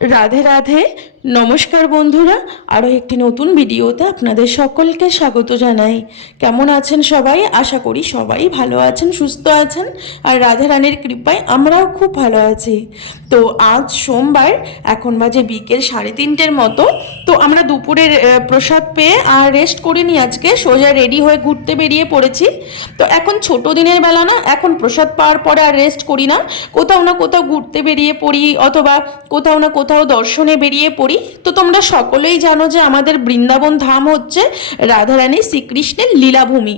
রাধে রাধে। নমস্কার বন্ধুরা, আরও একটি নতুন ভিডিওতে আপনাদের সকলকে স্বাগত জানাই। কেমন আছেন সবাই? আশা করি সবাই ভালো আছেন, সুস্থ আছেন। আর রাধা রানীর কৃপায় আমরাও খুব ভালো আছি। তো আজ সোমবার, এখন বাজে বিকেল 3:30 মতো। তো আমরা দুপুরের প্রসাদ পেয়ে আর রেস্ট করিনি, আজকে সোজা রেডি হয়ে ঘুরতে বেরিয়ে পড়েছি। তো এখন ছোট দিনের বেলা না, এখন প্রসাদ পাওয়ার পরে আর রেস্ট করি না, কোথাও না কোথাও ঘুরতে বেরিয়ে পড়ি অথবা কোথাও না কোথাও দর্শনে বেরিয়ে পড়ি। তো তোমরা সকলেই জানো যে আমাদের বৃন্দাবন ধাম হচ্ছে রাধারানী শ্রীকৃষ্ণের লীলাভূমি।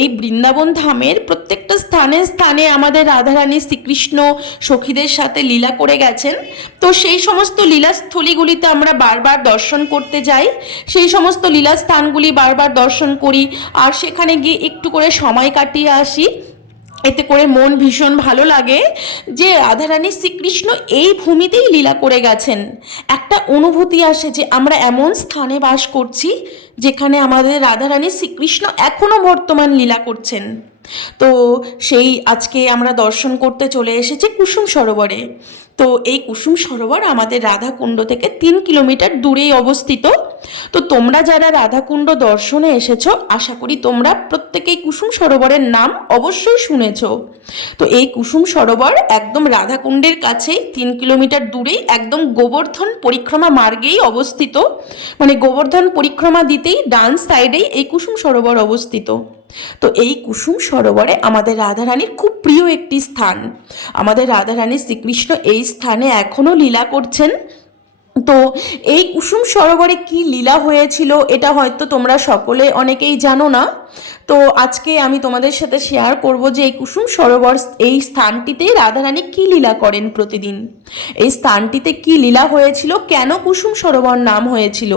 এই বৃন্দাবন ধামের প্রত্যেকটা স্থানে স্থানে আমাদের রাধারানী শ্রীকৃষ্ণ সখীদের সাথে লীলা করে গেছেন। তো সেই সমস্ত লীলাস্থলীগুলিতে আমরা বারবার দর্শন করতে যাই, সেই সমস্ত লীলাস্থানগুলি বারবার দর্শন করি আর সেখানে গিয়ে একটু করে সময় কাটিয়ে আসি। এতে করে মন ভীষণ ভালো লাগে যে রাধারানী শ্রীকৃষ্ণ এই ভূমিতেই লীলা করে গেছেন। একটা অনুভূতি আসে যে আমরা এমন স্থানে বাস করছি যেখানে আমাদের রাধারানী শ্রীকৃষ্ণ এখনও বর্তমান লীলা করছেন। তো সেই আজকে আমরা দর্শন করতে চলে এসেছি কুসুম সরোবরে। তো এই কুসুম সরোবর আমাদের রাধাকুণ্ড থেকে 3 কিলোমিটার দূরেই অবস্থিত। তো তোমরা যারা রাধাকুণ্ড দর্শনে এসেছো, আশা করি তোমরা প্রত্যেকেই কুসুম সরোবরের নাম অবশ্যই শুনেছ। তো এই কুসুম সরোবর একদম রাধাকুণ্ডের কাছেই 3 কিলোমিটার দূরেই একদম গোবর্ধন পরিক্রমা মার্গেই অবস্থিত। মানে গোবর্ধন পরিক্রমা দিতেই ডান সাইডেই এই কুসুম সরোবর অবস্থিত। তো এই কুসুম সরোবরে আমাদের রাধারানীর খুব প্রিয় একটি স্থান। আমাদের রাধারানী শ্রীকৃষ্ণ এই স্থানে এখনও লীলা করছেন। তো এই কুসুম সরোবরে কি লীলা হয়েছিল এটা হয়তো তোমরা সকলে অনেকেই জানো না। তো আজকে আমি তোমাদের সাথে শেয়ার করব যে এই কুসুম সরোবর এই স্থানটিতে রাধারানী কি লীলা করেন প্রতিদিন, এই স্থানটিতে কি লীলা হয়েছিল, কেন কুসুম সরোবর নাম হয়েছিল।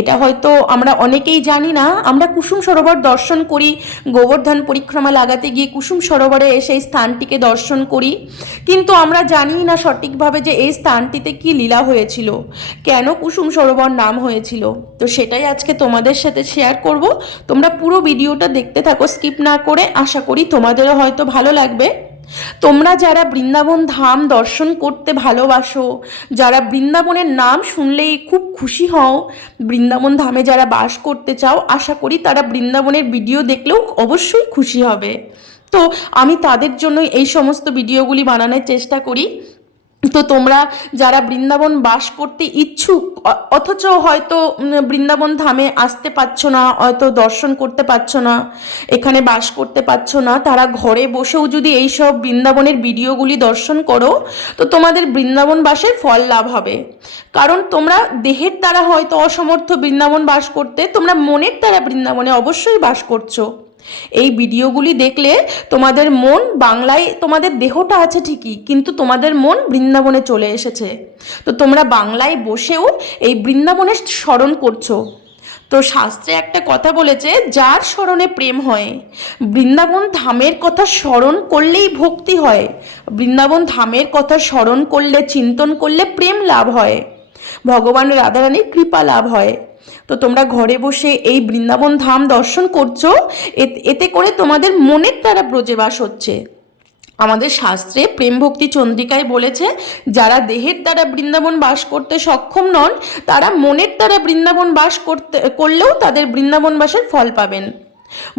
এটা হয়তো আমরা অনেকেই জানি না। আমরা কুসুম সরোবর দর্শন করি, গোবর্ধন পরিক্রমা লাগাতে গিয়ে কুসুম সরোবরে এসে এই স্থানটিকে দর্শন করি, কিন্তু আমরা জানি না সঠিকভাবে যে এই স্থানটিতে কি লীলা হয়েছিল, কেন কুসুম সরোবর নাম হয়েছিল। তো সেটাই আজকে তোমাদের সাথে শেয়ার করব। তোমরা পুরো ভিডিওটা দেখতে থাকো স্কিপ না করে, আশা করি তোমাদেরও হয়তো ভালো লাগবে। তোমরা যারা বৃন্দাবন ধাম দর্শন করতে ভালোবাসো, যারা বৃন্দাবনের নাম শুনলেই খুব খুশি হও, বৃন্দাবন ধামে যারা বাস করতে চাও, আশা করি তারা বৃন্দাবনের ভিডিও দেখলেও অবশ্যই খুশি হবে। তো আমি তাদের জন্য এই সমস্ত ভিডিওগুলি বানানোর চেষ্টা করি। তো তোমরা যারা বৃন্দাবন বাস করতে ইচ্ছুক অথচ হয়তো বৃন্দাবন ধামে আসতে পারছো না, হয়তো দর্শন করতে পারছো না, এখানে বাস করতে পারছো না, তারা ঘরে বসেও যদি এই সব বৃন্দাবনের ভিডিওগুলি দর্শন করো তো তোমাদের বৃন্দাবন বাসের ফল লাভ হবে। কারণ তোমরা দেহের দ্বারা হয়তো অসমর্থ বৃন্দাবন বাস করতে, তোমরা মনের দ্বারা বৃন্দাবনে অবশ্যই বাস করছো। এই ভিডিওগুলি দেখলে তোমাদের মন বাংলায়, তোমাদের দেহটা আছে ঠিকই কিন্তু তোমাদের মন বৃন্দাবনে চলে এসেছে। তো তোমরা বাংলায় বসেও এই বৃন্দাবনের স্মরণ করছো। তো শাস্ত্রে একটা কথা বলেছে, যার স্মরণে প্রেম হয়। বৃন্দাবন ধামের কথা স্মরণ করলেই ভক্তি হয়, বৃন্দাবন ধামের কথা স্মরণ করলে, চিন্তন করলে প্রেম লাভ হয়, ভগবান রাধারানীর কৃপা লাভ হয়। তো তোমরা ঘরে বসে এই বৃন্দাবন ধাম দর্শন করছো, এতে করে তোমাদের মনের দ্বারা ব্রজে বাস হচ্ছে। আমাদের শাস্ত্রে প্রেম ভক্তি চন্দ্রিকায় বলেছে, যারা দেহের দ্বারা বৃন্দাবন বাস করতে সক্ষম নন, তারা মনের দ্বারা বৃন্দাবন বাস করলেও তাদের বৃন্দাবন বাসের ফল পাবেন।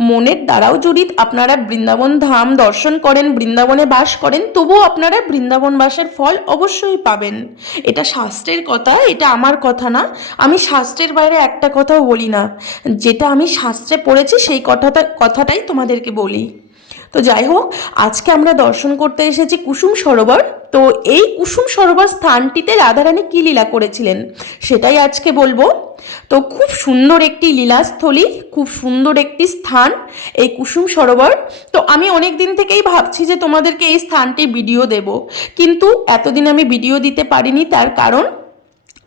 মনের দ্বারাও যদি আপনারা বৃন্দাবন ধাম দর্শন করেন, বৃন্দাবনে বাস করেন, তবুও আপনারা বৃন্দাবন বাসের ফল অবশ্যই পাবেন। এটা শাস্ত্রের কথা, এটা আমার কথা না। আমি শাস্ত্রের বাইরে একটা কথাও বলি না, যেটা আমি শাস্ত্রে পড়েছি সেই কথাটাই তোমাদেরকে বলি। তো যাই হোক, আজকে আমরা দর্শন করতে এসেছি কুসুম সরোবর। তো এই কুসুম সরোবর স্থানটিতে রাধারানী কী লীলা করেছিলেন সেটাই আজকে বলবো। তো খুব সুন্দর একটি লীলাস্থলী, খুব সুন্দর একটি স্থান এই কুসুম সরোবর। তো আমি অনেক দিন থেকেই ভাবছি যে তোমাদেরকে এই স্থানটির ভিডিও দেব, কিন্তু এতদিন আমি ভিডিও দিতে পারিনি। তার কারণ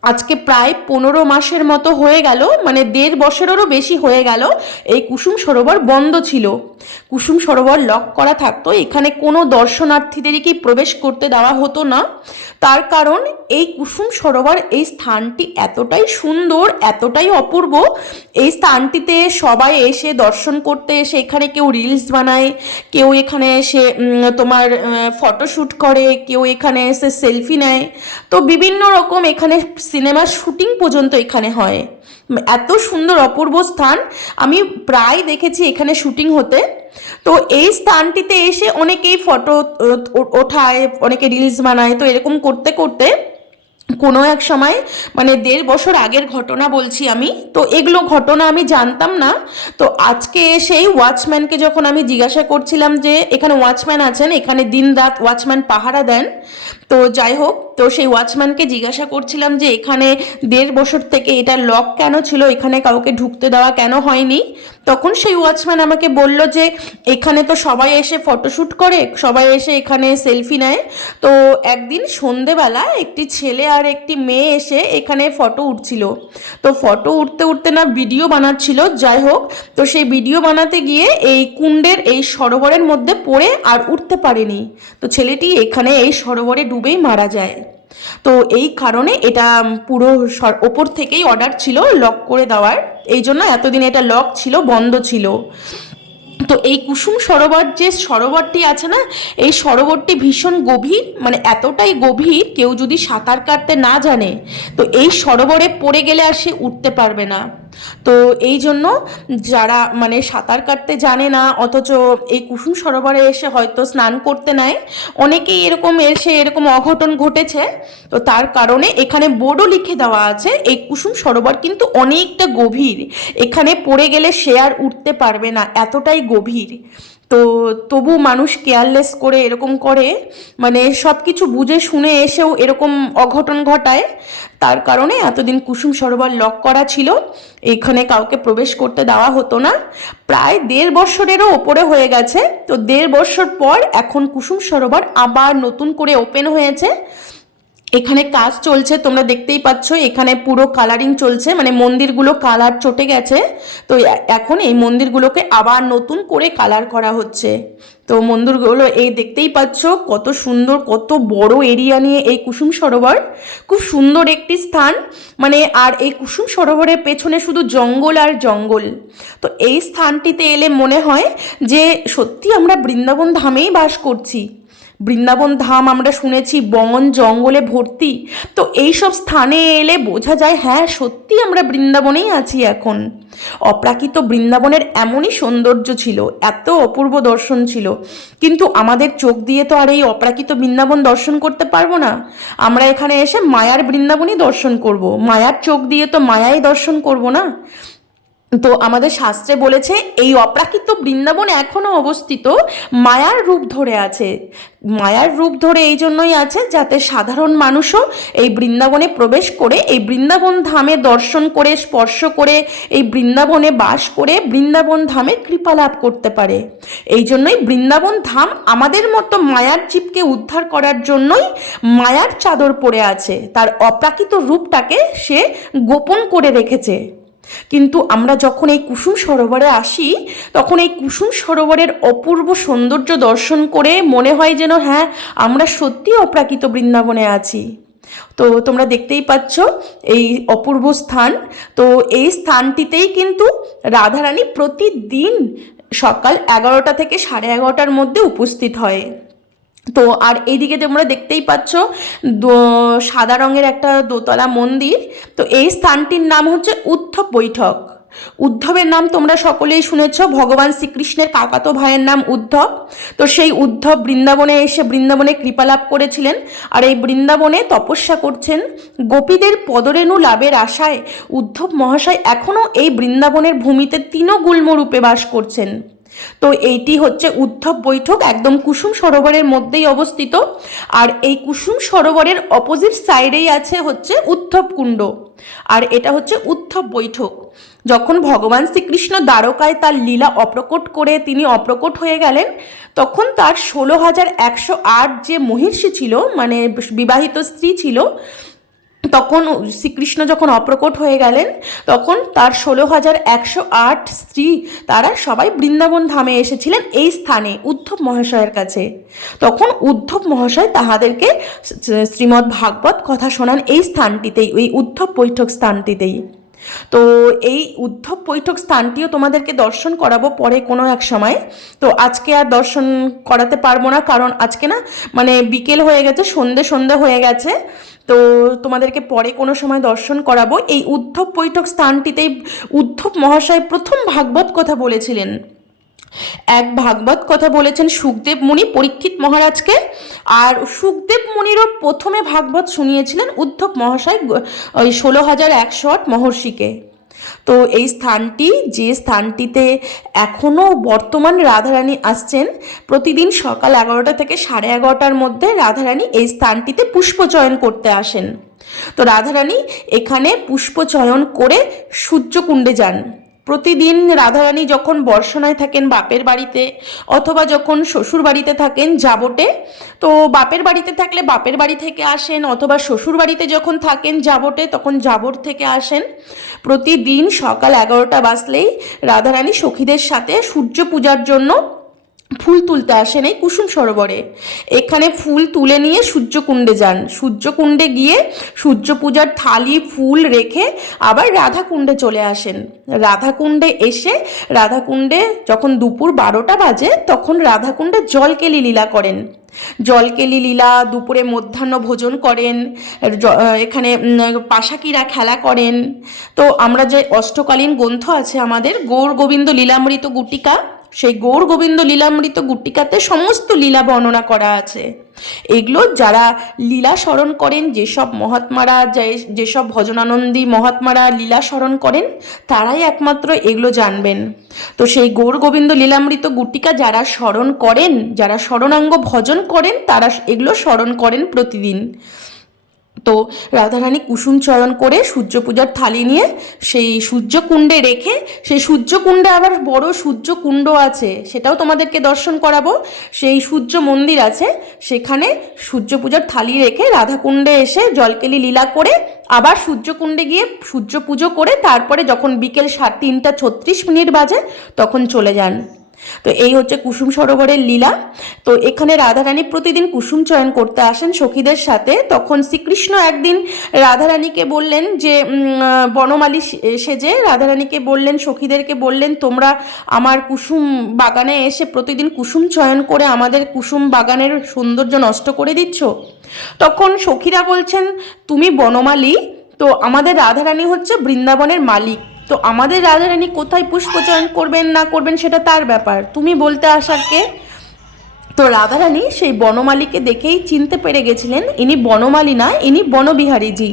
আজকে প্রায় 15 মাসের মতো হয়ে গেল, মানে 1.5 বছরেরও বেশি হয়ে গেল এই কুসুম সরোবর বন্ধ ছিল। কুসুম সরোবর লক করা থাকতো, এখানে কোনো দর্শনার্থীদেরকেই প্রবেশ করতে দেওয়া হতো না। তার কারণ এই কুসুম সরোবর, এই স্থানটি এতটাই সুন্দর, এতটাই অপূর্ব। এই স্থানটিতে সবাই এসে দর্শন করতে এসে এখানে কেউ রিলস বানায়, কেউ এখানে এসে তোমার ফটোশ্যুট করে, কেউ এখানে এসে সেলফি নেয়। তো বিভিন্ন রকম এখানে সিনেমার শুটিং পর্যন্ত এখানে হয়। এত সুন্দর অপূর্ব স্থান, আমি প্রায় দেখেছি এখানে শুটিং হতে। তো এই স্থানটিতে এসে অনেকেই ফটো ওঠায়, অনেকে রিলস বানায়। তো এরকম করতে করতে কোনো এক সময়, মানে 1.5 বছর আগের ঘটনা বলছি আমি, তো এগুলো ঘটনা আমি জানতাম না। তো আজকে সেই ওয়াচম্যানকে যখন আমি জিজ্ঞাসা করছিলাম যে এখানে ওয়াচম্যান আছেন, এখানে দিন রাত ওয়াচম্যান পাহারা দেন, তো যাই হোক, তো সেই ওয়াচম্যানকে জিজ্ঞাসা করছিলাম যে এখানে 1.5 বছর থেকে এটা লক কেন ছিল, এখানে কাউকে ঢুকতে দেওয়া কেন হয়নি। তখন সেই ওয়াচম্যান আমাকে বলল যে এখানে তো সবাই এসে ফটোশ্যুট করে, সবাই এসে এখানে সেলফি নেয়। তো একদিন সন্ধেবেলা একটি ছেলে আর একটি মেয়ে এসে এখানে ফটো উঠছিল। তো ফটো উঠতে উঠতে না ভিডিও বানাচ্ছিল, যাই হোক, তো সেই ভিডিও বানাতে গিয়ে এই কুণ্ডের এই সরোবরের মধ্যে পড়ে আর উঠতে পারেনি। তো ছেলেটি এখানে এই সরোবরে ডুবেই মারা যায়। তো এই কারণে এটা পুরো ওপর থেকেই অর্ডার ছিল লক করে দেওয়ার, এই জন্য এতদিন এটা লক ছিল, বন্ধ ছিল। তো এই কুসুম সরোবর যে সরোবরটি আছে না, এই সরোবরটি ভীষণ গভীর, মানে এতটাই গভীর কেউ যদি সাঁতার কাটতে না জানে তো এই সরোবরে পড়ে গেলে আর সে উঠতে পারবে না। তো এই জন্য যারা মানে সাঁতার কাটতে জানে না অথচ এই কুসুম সরোবরে এসে হয়তো স্নান করতে নেয়, অনেকেই এরকম এসে এরকম অঘটন ঘটেছে। তো তার কারণে এখানে বোর্ডও লিখে দেওয়া আছে এই কুসুম সরোবর কিন্তু অনেকটা গভীর, এখানে পড়ে গেলে সে আর উঠতে পারবে না, এতটাই গভীর। তো তবু মানুষ কেয়ারলেস করে এরকম করে, মানে সব কিছু বুঝে শুনে এসেও এরকম অঘটন ঘটায়। তার কারণে এতদিন কুসুম সরোবর লক করা ছিল, এখানে কাউকে প্রবেশ করতে দেওয়া হতো না। প্রায় 1.5 বছরেরও ওপরে হয়ে গেছে। তো 1.5 বছর পর এখন কুসুম সরোবর আবার নতুন করে ওপেন হয়েছে। এখানে কাজ চলছে, তোমরা দেখতেই পাচ্ছ, এখানে পুরো কালারিং চলছে, মানে মন্দিরগুলো কালার চটে গেছে। তো এখন এই মন্দিরগুলোকে আবার নতুন করে কালার করা হচ্ছে। তো মন্দিরগুলো এই দেখতেই পাচ্ছ কত সুন্দর, কত বড় এরিয়া নিয়ে এই কুসুম সরোবর, খুব সুন্দর একটি স্থান। মানে আর এই কুসুম সরোবরের পেছনে শুধু জঙ্গল আর জঙ্গল। তো এই স্থানটিতে এলে মনে হয় যে সত্যি আমরা বৃন্দাবন ধামেই বাস করছি। বৃন্দাবন ধাম আমরা শুনেছি বন জঙ্গলে ভর্তি, তো এই সব স্থানে এলে বোঝা যায় হ্যাঁ সত্যি আমরা বৃন্দাবনেই আছি এখন। অপ্রাকৃত বৃন্দাবনের এমনই সৌন্দর্য ছিল, এত অপূর্ব দর্শন ছিল, কিন্তু আমাদের চোখ দিয়ে তো আর এই অপ্রাকৃত বৃন্দাবন দর্শন করতে পারবো না। আমরা এখানে এসে মায়ার বৃন্দাবনই দর্শন করব, মায়ার চোখ দিয়ে তো মায়াই দর্শন করব না। তো আমাদের শাস্ত্রে বলেছে এই অপ্রাকৃত বৃন্দাবন এখনো অবস্থিত, মায়ার রূপ ধরে আছে। মায়ার রূপ ধরে এই জন্যই আছে যাতে সাধারণ মানুষও এই বৃন্দাবনে প্রবেশ করে এই বৃন্দাবন ধামে দর্শন করে স্পর্শ করে এই বৃন্দাবনে বাস করে বৃন্দাবন ধামে কৃপা লাভ করতে পারে। এই জন্যই বৃন্দাবন ধাম আমাদের মতো মায়ার জীবকে উদ্ধার করার জন্যই মায়ার চাদর পরে আছে, তার অপ্রাকৃত রূপটাকে সে গোপন করে রেখেছে। কিন্তু আমরা যখন এই কুসুম সরোবরে আসি তখন এই কুসুম সরোবরের অপূর্ব সৌন্দর্য দর্শন করে মনে হয় যেন হ্যাঁ আমরা সত্যি অপ্রাকৃত বৃন্দাবনে আছি। তো তোমরা দেখতেই পাচ্ছ এই অপূর্ব স্থান। তো এই স্থানটিতেই কিন্তু রাধারানী প্রতিদিন সকাল 11টা থেকে 11:30টার মধ্যে উপস্থিত হয়। তো আর এইদিকে তোমরা দেখতেই পাচ্ছ সাদা রঙের একটা দোতলা মন্দির। তো এই স্থানটির নাম হচ্ছে উদ্ধব বৈঠক। উদ্ধবের নাম তোমরা সকলেই শুনেছ, ভগবান শ্রীকৃষ্ণের কাকাতো ভাইয়ের নাম উদ্ধব। তো সেই উদ্ধব বৃন্দাবনে এসে বৃন্দাবনে কৃপা লাভ করেছিলেন, আর এই বৃন্দাবনে তপস্যা করছেন। গোপীদের পদরেণু লাভের আশায় উদ্ধব মহাশয় এখনও এই বৃন্দাবনের ভূমিতে তৃণগুল্ম রূপে বাস করছেন। তো এইটি হচ্ছে উদ্ধব বৈঠক, একদম কুসুম সরোবরের মধ্যেই অবস্থিত। আর এই কুসুম সরোবরের অপোজিট সাইডেই আছে হচ্ছে উদ্ধব কুণ্ড, আর এটা হচ্ছে উদ্ধব বৈঠক। যখন ভগবান শ্রীকৃষ্ণ দ্বারকায় তার লীলা অপ্রকট করে তিনি অপ্রকট হয়ে গেলেন, তখন তার 16,108 যে মহিষী ছিল, মানে বিবাহিত স্ত্রী ছিল, তখন শ্রীকৃষ্ণ যখন অপ্রকট হয়ে গেলেন, তখন তার 16,108 স্ত্রী তারা সবাই বৃন্দাবন ধামে এসেছিলেন এই স্থানে উদ্ধব মহাশয়ের কাছে। তখন উদ্ধব মহাশয় তাহাদেরকে শ্রীমদ্ ভাগবত কথা শোনান এই স্থানটিতেই, ওই উদ্ধব বৈঠক স্থানটিতেই। তো এই উদ্ধব বৈঠক স্থানটিও তোমাদেরকে দর্শন করাবো পরে কোনো এক সময়। তো আজকে আর দর্শন করাতে পারবো না, কারণ আজকে না মানে বিকেল হয়ে গেছে, সন্ধে হয়ে গেছে। তো তোমাদেরকে পরে কোনো সময় দর্শন করাবো। এই উদ্ধব বৈঠক স্থানটিতেই উদ্ধব মহাশয় প্রথম ভাগবত কথা বলেছিলেন। এক ভাগবত কথা বলেছেন সুখদেব মুনি পরীক্ষিত মহারাজকে, আর সুখদেব মুনিরও প্রথমে ভাগবত শুনিয়েছিলেন উদ্ধব মহাশয় ওই 16,108 মহর্ষিকে। তো এই স্থানটি, যে স্থানটিতে এখনও বর্তমান রাধারানী আসছেন, প্রতিদিন সকাল 11টা থেকে 11:30টার মধ্যে রাধারানী এই স্থানটিতে পুষ্পচয়ন করতে আসেন। তো রাধারানী এখানে পুষ্পচয়ন করে সূর্যকুণ্ডে যান। প্রতিদিন রাধারানী যখন বর্ষণায় থাকেন বাপের বাড়িতে, অথবা যখন শ্বশুর বাড়িতে থাকেন যাবটে, তো বাপের বাড়িতে থাকলে বাপের বাড়ি থেকে আসেন, অথবা শ্বশুর বাড়িতে যখন থাকেন যাবটে তখন যাবট থেকে আসেন। প্রতিদিন সকাল 11টা বাজলেই রাধারানী সখীদের সাথে সূর্য পূজার জন্য ফুল তুলতে আসেন এই কুসুম সরোবরে। এখানে ফুল তুলে নিয়ে সূর্যকুণ্ডে যান, সূর্যকুণ্ডে গিয়ে সূর্য পূজার থালি ফুল রেখে আবার রাধাকুণ্ডে চলে আসেন। রাধাকুণ্ডে এসে রাধাকুণ্ডে যখন দুপুর 12টা বাজে তখন রাধাকুণ্ডে জলকেলি লীলা করেন। জলকেলি লীলা, দুপুরে মধ্যাহ্ন ভোজন করেন, এখানে পাশাকিরা খেলা করেন। তো আমরা যে অষ্টকালীন গ্রন্থ আছে আমাদের গৌর গোবিন্দ লীলামৃত গুটিকা, সেই গৌর গোবিন্দ লীলামৃত গুটিকাতে সমস্ত লীলা বর্ণনা করা আছে। এগুলো যারা লীলা স্মরণ করেন, যেসব মহাত্মারা, যেসব ভজনানন্দী মহাত্মারা লীলা স্মরণ করেন, তারাই একমাত্র এগুলো জানবেন। তো সেই গৌর গোবিন্দ লীলামৃত গুটিকা যারা স্মরণ করেন, যারা স্মরণাঙ্গ ভজন করেন, তারা এগুলো স্মরণ করেন প্রতিদিন। তো রাধারানী কুসুম চয়ন করে সূর্য পূজার থালি নিয়ে সেই সূর্যকুণ্ডে রেখে, সেই সূর্যকুণ্ডে আবার বড় সূর্যকুণ্ড আছে, সেটাও তোমাদেরকে দর্শন করাবো। সেই সূর্য মন্দির আছে, সেখানে সূর্য পূজার থালি রেখে রাধাকুণ্ডে এসে জলকেলি লীলা করে আবার সূর্যকুণ্ডে গিয়ে সূর্য পুজো করে তারপরে যখন বিকেল 3:36 বাজে তখন চলে যান। তো এই হচ্ছে কুসুম সরোবরের লীলা। তো এখানে রাধারানী প্রতিদিন কুসুম চয়ন করতে আসেন সখীদের সাথে। তখন শ্রীকৃষ্ণ একদিন রাধারানীকে বললেন যে বনমালী সেজে রাধারানীকে বললেন, সখীদেরকে বললেন, তোমরা আমার কুসুম বাগানে এসে প্রতিদিন কুসুম চয়ন করে আমাদের কুসুম বাগানের সৌন্দর্য নষ্ট করে দিচ্ছ। তখন সখীরা বলছেন, তুমি বনমালী, তো আমাদের রাধারানী হচ্ছে বৃন্দাবনের মালিক, তো আমাদের রাধারানী কোথায় পুষ্পচয়ন করবেন না করবেন সেটা তার ব্যাপার, তুমি বলতে আসার কে? তো রাধারানী সেই বনমালীকে দেখেই চিনতে পেরে গেছিলেন ইনি বনমালী না, ইনি বনবিহারীজি।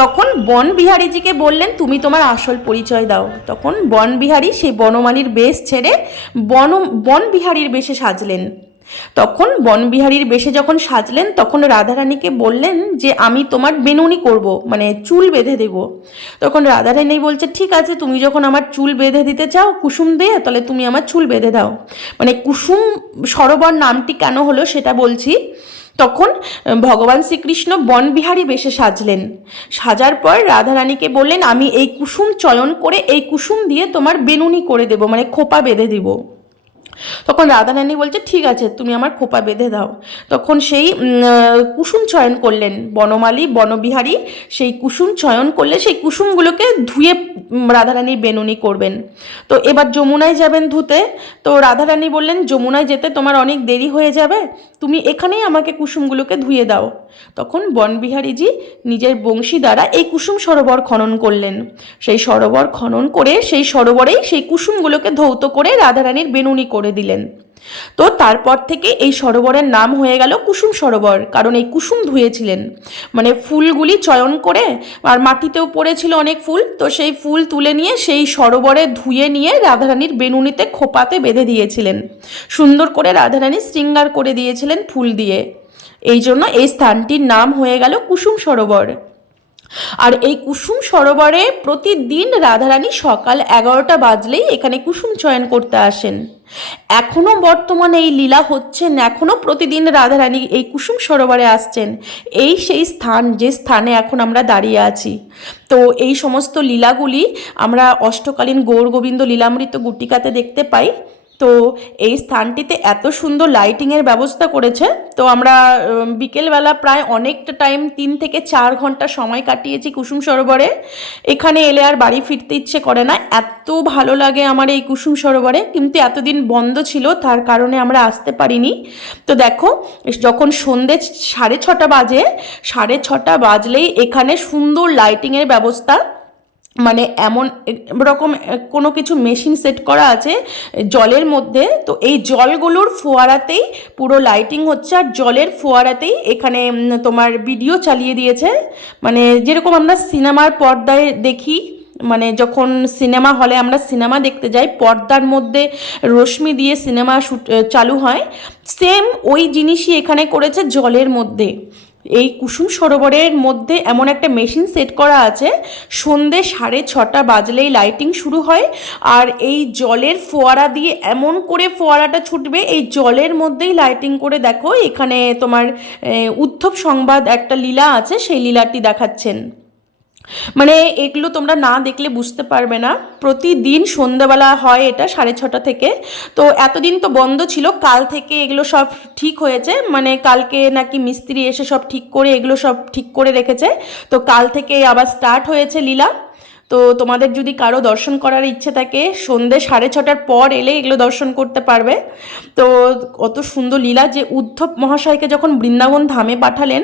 তখন বনবিহারীজিকে বললেন, তুমি তোমার আসল পরিচয় দাও। তখন বনবিহারী সেই বনমালীর বেশ ছেড়ে বনবিহারীর বেশে সাজলেন। তখন বনবিহারীর বেশে যখন সাজলেন তখন রাধারানীকে বললেন যে আমি তোমার বেনুনি করব, মানে চুল বেঁধে দেব। তখন রাধারানী বলছে, ঠিক আছে, তুমি যখন আমার চুল বেঁধে দিতে চাও কুসুম দিয়ে, তাহলে তুমি আমার চুল বেঁধে দাও। মানে কুসুম সরোবর নামটি কেন হলো সেটা বলছি। তখন ভগবান শ্রীকৃষ্ণ বনবিহারী বেশে সাজলেন। সাজার পর রাধারানীকে বললেন, আমি এই কুসুম চয়ন করে এই কুসুম দিয়ে তোমার বেনুনি করে দেব, মানে খোপা বেঁধে দেব। তখন রাধারানী বলছে, ঠিক আছে, তুমি আমার খোপা বেঁধে দাও। তখন সেই কুসুম চয়ন করলেন বনমালী, বনবিহারী সেই কুসুম চয়ন করলে সেই কুসুমগুলোকে ধুয়ে রাধারানী বেনুনি করবেন। তো এবার যমুনায় যাবেন ধুতে। তো রাধারানী বললেন, যমুনায় যেতে তোমার অনেক দেরি হয়ে যাবে, তুমি এখানেই আমাকে কুসুমগুলোকে ধুয়ে দাও। তখন বনবিহারীজি নিজের বংশী দ্বারা এই কুসুম সরোবর খনন করলেন। সেই সরোবর খনন করে সেই সরোবরেই সেই কুসুমগুলোকে ধৌত করে রাধারানীর বেনুনি করে দিলেন। তো তারপর থেকে এই সরোবরের নাম হয়ে গেল কুসুম সরোবর, কারণ এই কুসুম ধুয়েছিলেন, মানে ফুলগুলি চয়ন করে, আর মাটিতেও পড়েছিল অনেক ফুল, তো সেই ফুল তুলে নিয়ে সেই সরোবরে ধুয়ে নিয়ে রাধারানীর বেনুনিতে খোপাতে বেঁধে দিয়েছিলেন। সুন্দর করে রাধারানী শৃঙ্গার করে দিয়েছিলেন ফুল দিয়ে। এই জন্য এই স্থানটির নাম হয়ে গেল কুসুম সরোবর। আর এই কুসুম সরোবরে প্রতিদিন রাধারানী সকাল 11টা বাজলেই এখানে কুসুম চয়ন করতে আসেন। এখনো বর্তমানে এই লীলা হচ্ছেন, এখনো প্রতিদিন রাধারানী এই কুসুম সরোবরে আসছেন। এই সেই স্থান, যে স্থানে এখন আমরা দাঁড়িয়ে আছি। তো এই সমস্ত লীলাগুলি আমরা অষ্টকালীন গৌর গোবিন্দ লীলামৃত গুটিকাতে দেখতে পাই। তো এই স্থানটিতে এত সুন্দর লাইটিংয়ের ব্যবস্থা করেছে। তো আমরা বিকেলবেলা প্রায় অনেকটা টাইম 3 থেকে 4 ঘন্টা সময় কাটিয়েছি কুসুম সরোবরে। এখানে এলে আর বাড়ি ফিরতে ইচ্ছে করে না, এত ভালো লাগে আমার এই কুসুম সরোবরে। কিন্তু এতদিন বন্ধ ছিল, তার কারণে আমরা আসতে পারিনি। তো দেখো, যখন সন্ধে 6:30 বাজে, 6:30 বাজলেই এখানে সুন্দর লাইটিংয়ের ব্যবস্থা, মানে এমন রকম কোনো কিছু মেশিন সেট করা আছে জলের মধ্যে। তো এই জলগুলোর ফোয়ারাতেই পুরো লাইটিং হচ্ছে, আর জলের ফোয়ারাতেই এখানে তোমার ভিডিও চালিয়ে দিয়েছে। মানে যেরকম আমরা সিনেমার পর্দায় দেখি, মানে যখন সিনেমা হলে আমরা সিনেমা দেখতে যাই, পর্দার মধ্যে রশ্মি দিয়ে সিনেমা শুট চালু হয়, সেম ওই জিনিসই এখানে করেছে জলের মধ্যে। এই কুসুম সরোবরের মধ্যে এমন একটা মেশিন সেট করা আছে, সন্ধে 6:30 বাজলেই লাইটিং শুরু হয়। আর এই জলের ফোয়ারা দিয়ে এমন করে ফোয়ারাটা ছুটবে, এই জলের মধ্যেই লাইটিং করে। দেখো এখানে তোমার উদ্ধব সংবাদ একটা লীলা আছে, সেই লীলাটি দেখাচ্ছেন। মানে এগুলো তোমরা না দেখলে বুঝতে পারবে না। প্রতিদিন সন্ধ্যাবেলা হয় এটা 6:30 থেকে। তো এতদিন তো বন্ধ ছিল, কাল থেকে এগুলো সব ঠিক হয়েছে। মানে কালকে নাকি মিস্ত্রি এসে সব ঠিক করে এগুলো সব ঠিক করে রেখেছে। তো কাল থেকে আবার স্টার্ট হয়েছে লীলা। তো তোমাদের যদি কারো দর্শন করার ইচ্ছে থাকে, সন্ধে 6:30 পর এলে এগুলো দর্শন করতে পারবে। তো কত সুন্দর লীলা, যে উদ্ধব মহাশয়কে যখন বৃন্দাবন ধামে পাঠালেন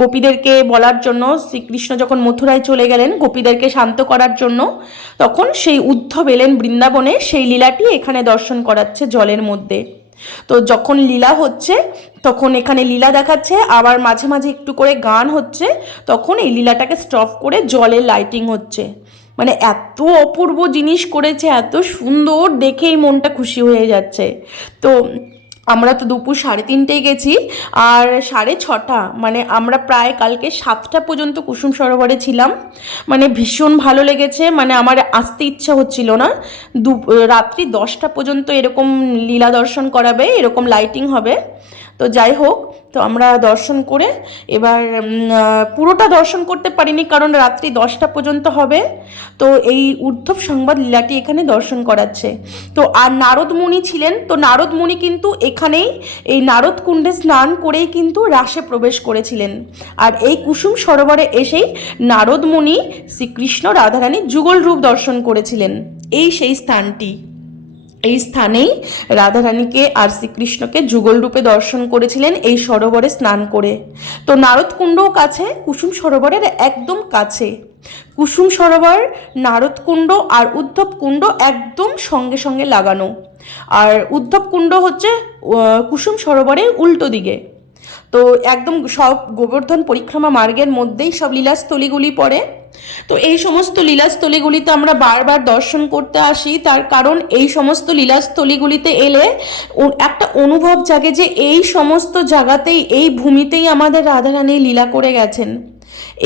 গোপীদেরকে বলার জন্য, শ্রীকৃষ্ণ যখন মথুরায় চলে গেলেন গোপীদেরকে শান্ত করার জন্য, তখন সেই উদ্ধব এলেন বৃন্দাবনে। সেই লীলাটি এখানে দর্শন করাচ্ছে জলের মধ্যে। তো যখন লীলা হচ্ছে তখন এখানে লীলা দেখাচ্ছে, আবার মাঝে মাঝে একটু করে গান হচ্ছে, তখন এই লীলাটাকে স্টপ করে জলের লাইটিং হচ্ছে। মানে এত অপূর্ব জিনিস করেছে, এত সুন্দর, দেখেই মনটা খুশি হয়ে যাচ্ছে। তো আমরা তো দুপুর 3:30 গেছি, আর 6:30, মানে আমরা প্রায় কালকে 7টা পর্যন্ত কুসুম সরোবরে ছিলাম। মানে ভীষণ ভালো লেগেছে, মানে আমার আসতে ইচ্ছা হচ্ছিল না। রাত্রি 10টা পর্যন্ত এরকম লীলা দর্শন করাবে, এরকম লাইটিং হবে। তো যাই হোক, তো আমরা দর্শন করে এবার পুরোটা দর্শন করতে পারিনি, কারণ রাত্রি 10টা পর্যন্ত হবে। তো এই উদ্ধব সংবাদ লীলাটি এখানে দর্শন করাচ্ছে। তো আর নারদ মুনি ছিলেন, তো নারদ মুনি কিন্তু এখানেই এই নারদ কুণ্ডে স্নান করেই কিন্তু রাসে প্রবেশ করেছিলেন। আর এই কুসুম সরোবরে এসেই নারদ মুনি শ্রীকৃষ্ণ রাধারানীর যুগল রূপ দর্শন করেছিলেন। এই সেই স্থানটি, এই স্থানেই রাধারানীকে আর শ্রীকৃষ্ণকে যুগল রূপে দর্শন করেছিলেন এই সরোবরে স্নান করে। তো নারদকুণ্ডও কাছে, কুসুম সরোবরের একদম কাছে। কুসুম সরোবর, নারদকুণ্ড আর উদ্ধব কুণ্ড একদম সঙ্গে সঙ্গে লাগানো। আর উদ্ধব কুণ্ড হচ্ছে কুসুম সরোবরের উল্টো দিকে। তো একদম সব গোবর্ধন পরিক্রমা মার্গের মধ্যেই সব লীলাস্থলীগুলি পড়ে। তো এই সমস্ত লীলাস্থলীগুলিতে আমরা বারবার দর্শন করতে আসি, তার কারণ এই সমস্ত লীলাস্থলীগুলিতে এলে একটা অনুভব জাগে যে এই সমস্ত জায়গাতেই, এই ভূমিতেই আমাদের রাধারানী লীলা করে গেছেন।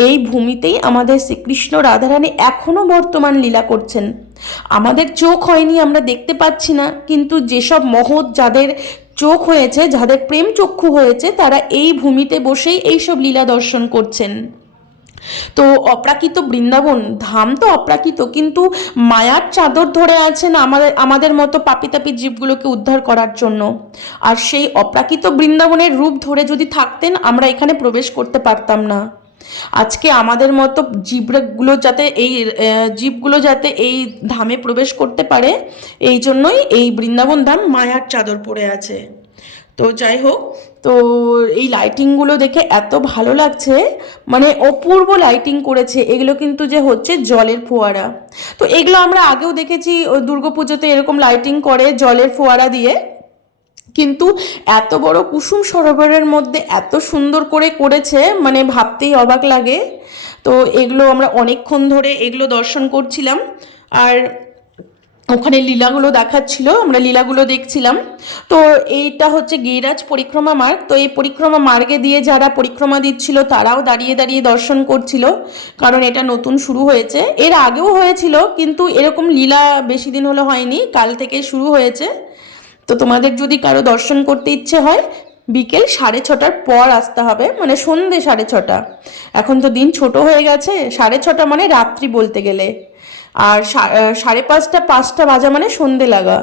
এই ভূমিতেই আমাদের শ্রীকৃষ্ণ রাধারানী এখনো বর্তমান লীলা করছেন। আমাদের চোখ হয়নি, আমরা দেখতে পাচ্ছি না, কিন্তু যেসব মহৎ, যাদের চোখ হয়েছে, যাদের প্রেম চক্ষু হয়েছে, তারা এই ভূমিতে বসেই এইসব লীলা দর্শন করছেন। তো অপ্রাকৃত বৃন্দাবন ধাম তো অপ্রাকৃত, কিন্তু মায়ার চাদর ধরে আছেন আমাদের মতো পাপী জীবগুলোকে উদ্ধার করার জন্য। আর সেই অপ্রাকৃত বৃন্দাবনের রূপ ধরে যদি থাকতেন, আমরা এখানে প্রবেশ করতে পারতাম না। আজকে আমাদের মতো জীবগুলো যাতে এই ধামে প্রবেশ করতে পারে, এই জন্যই এই বৃন্দাবন ধাম মায়ার চাদর পড়ে আছে। তো যাই হোক, তো এই লাইটিংগুলো দেখে এত ভালো লাগছে, মানে অপূর্ব লাইটিং করেছে। এগুলো কিন্তু যে হচ্ছে জলের ফোয়ারা। তো এগুলো আমরা আগেও দেখেছি, দুর্গাপুজোতে এরকম লাইটিং করে জলের ফোয়ারা দিয়ে, কিন্তু এত বড় কুসুম সরোবরের মধ্যে এত সুন্দর করে করেছে, মানে ভাবতেই অবাক লাগে। তো এগুলো আমরা অনেকক্ষণ ধরে এগুলো দর্শন করছিলাম। আর ওখানে লীলাগুলো দেখাচ্ছিল, আমরা লীলাগুলো দেখছিলাম। তো এইটা হচ্ছে গিরিরাজ পরিক্রমা মার্গ। তো এই পরিক্রমা মার্গে দিয়ে যারা পরিক্রমা দিচ্ছিল তারাও দাঁড়িয়ে দাঁড়িয়ে দর্শন করছিল, কারণ এটা নতুন শুরু হয়েছে। এর আগেও হয়েছিল, কিন্তু এরকম লীলা বেশি দিন হলো হয়নি, কাল থেকে শুরু হয়েছে। তো তোমাদের যদি কারো দর্শন করতে ইচ্ছে হয়, বিকেল 6:30টার পর আসতে হবে, মানে সন্ধে 6:30। এখন তো দিন ছোট হয়ে গেছে, 6:30 মানে রাত্রি বলতে গেলে। আর 5:30 5টা বাজা মানে সন্ধে লাগা,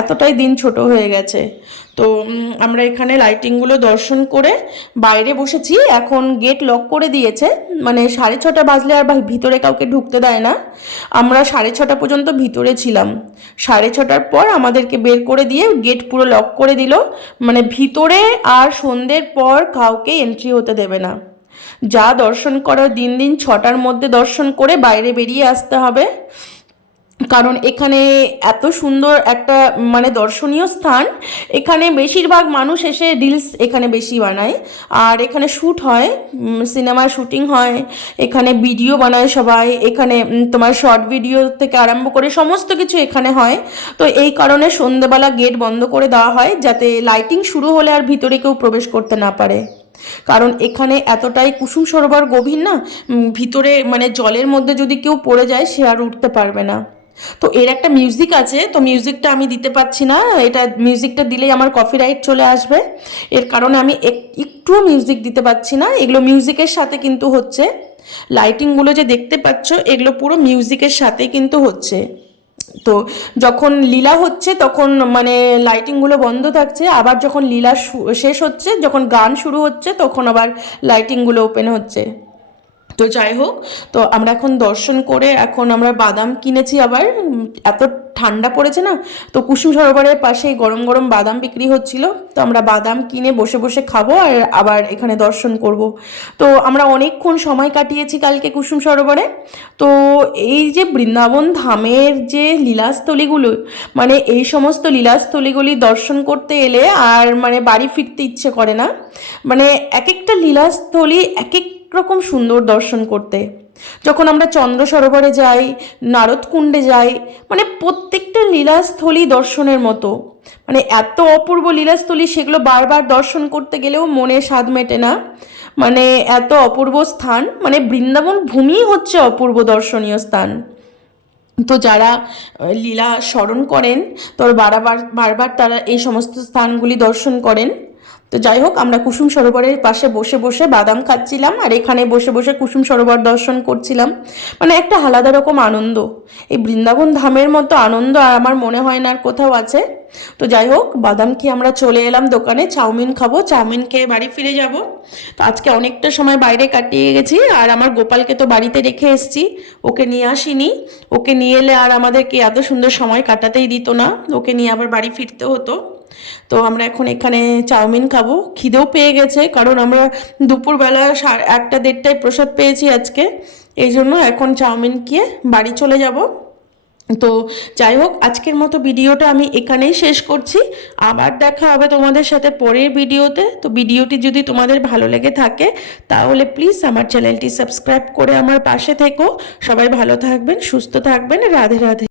এতটাই দিন ছোট হয়ে গেছে। তো আমরা এখানে লাইটিংগুলো দর্শন করে বাইরে বসেছি। এখন গেট লক করে দিয়েছে, মানে 6:30 বাজলে আর ভিতরে কাউকে ঢুকতে দেয় না। আমরা 6:30 পর্যন্ত ভিতরে ছিলাম, 6:30টার পর আমাদেরকে বের করে দিয়ে গেট পুরো লক করে দিল, মানে ভিতরে আর সন্ধ্যের পর কাউকে এন্ট্রি হতে দেবে না। যা দর্শন করো দিন 6টার মধ্যে দর্শন করে বাইরে বেরিয়ে আসতে হবে, কারণ এখানে এত সুন্দর একটা মানে দর্শনীয় স্থান। এখানে বেশিরভাগ মানুষ এসে রিলস এখানে বেশি বানায়, আর এখানে শ্যুট হয়, সিনেমার শ্যুটিং হয়, এখানে ভিডিও বানায় সবাই। এখানে তোমার শর্ট ভিডিও থেকে আরম্ভ করে সমস্ত কিছু এখানে হয়। তো এই কারণে সন্ধ্যেবেলা গেট বন্ধ করে দেওয়া হয়, যাতে লাইটিং শুরু হলে আর ভিতরে কেউ প্রবেশ করতে না পারে। কারণ এখানে এতটাই কুসুম সরোবর গভীর না, ভিতরে মানে জলের মধ্যে যদি কেউ পড়ে যায় সে আর উঠতে পারবে না। তো এর একটা মিউজিক আছে, তো মিউজিকটা আমি দিতে পারছি না, এটা মিউজিকটা দিলেই আমার কপিরাইট চলে আসবে। এর কারণে আমি একটুও মিউজিক দিতে পারছি না। এগুলো মিউজিকের সাথে কিন্তু হচ্ছে, লাইটিংগুলো যে দেখতে পাচ্ছ এগুলো পুরো মিউজিকের সাথে কিন্তু হচ্ছে। তো যখন লীলা হচ্ছে তখন মানে লাইটিংগুলো বন্ধ থাকছে, আবার যখন লীলা শেষ হচ্ছে, যখন গান শুরু হচ্ছে, তখন আবার লাইটিংগুলো ওপেন হচ্ছে। তো যাই হোক, তো আমরা এখন দর্শন করে এখন আমরা বাদাম কিনেছি। আবার এত ঠান্ডা পড়েছে না, তো কুসুম সরোবরের পাশেই গরম গরম বাদাম বিক্রি হচ্ছিল, তো আমরা বাদাম কিনে বসে বসে খাবো আর আবার এখানে দর্শন করব। তো আমরা অনেকক্ষণ সময় কাটিয়েছি কালকে কুসুম সরোবরে। তো এই যে বৃন্দাবন ধামের যে লীলাস্থলীগুলো, মানে এই সমস্ত লীলাস্থলীগুলি দর্শন করতে এলে আর মানে বাড়ি ফিরতে ইচ্ছে করে না। মানে এক একটা লীলাস্থলী এক এক রকম সুন্দর দর্শন করতে। যখন আমরা চন্দ্র সরোবরে যাই, নারদকুণ্ডে যাই, মানে প্রত্যেকটা লীলাস্থলী দর্শনের মতো, মানে এত অপূর্ব লীলাস্থলী, সেগুলো বারবার দর্শন করতে গেলেও মনে স্বাদ মেটে না। মানে এত অপূর্ব স্থান, মানে বৃন্দাবন ভূমি হচ্ছে অপূর্ব দর্শনীয় স্থান। তো যারা লীলা স্মরণ করেন, তো বারবার বারবার তারা এই সমস্ত স্থানগুলি দর্শন করেন। তো যাই হোক, আমরা কুসুম সরোবরের পাশে বসে বসে বাদাম খাচ্ছিলাম আর এখানে বসে বসে কুসুম সরোবর দর্শন করছিলাম। মানে একটা আলাদা রকম আনন্দ, এই বৃন্দাবন ধামের মতো আনন্দ আর আমার মনে হয় না আর কোথাও আছে। তো যাই হোক, বাদাম খেয়ে আমরা চলে এলাম দোকানে, চাউমিন খাবো, চাউমিন খেয়ে বাড়ি ফিরে যাব। তো আজকে অনেকটা সময় বাইরে কাটিয়ে গেছি, আর আমার গোপালকে তো বাড়িতে রেখে এসেছি, ওকে নিয়ে আসিনি। ওকে নিয়ে এলে আর আমাদেরকে এত সুন্দর সময় কাটাতেই দিত না, ওকে নিয়ে আবার বাড়ি ফিরতে হতো। তো আমরা এখন এখানে চাউমিন খাবো, খিদেও পেয়ে গেছে, কারণ আমরা দুপুরবেলা 1টা 1:30টায় প্রসাদ পেয়েছি আজকে, এই জন্য এখন চাউমিন খেয়ে বাড়ি চলে যাব। তো যাই হোক, আজকের মতো ভিডিওটা আমি এখানেই শেষ করছি। আবার দেখা হবে তোমাদের সাথে পরের ভিডিওতে। তো ভিডিওটি যদি তোমাদের ভালো লেগে থাকে তাহলে প্লিজ আমার চ্যানেলটি সাবস্ক্রাইব করে আমার পাশে থেকো। সবাই ভালো থাকবেন, সুস্থ থাকবেন, রাধে রাধে।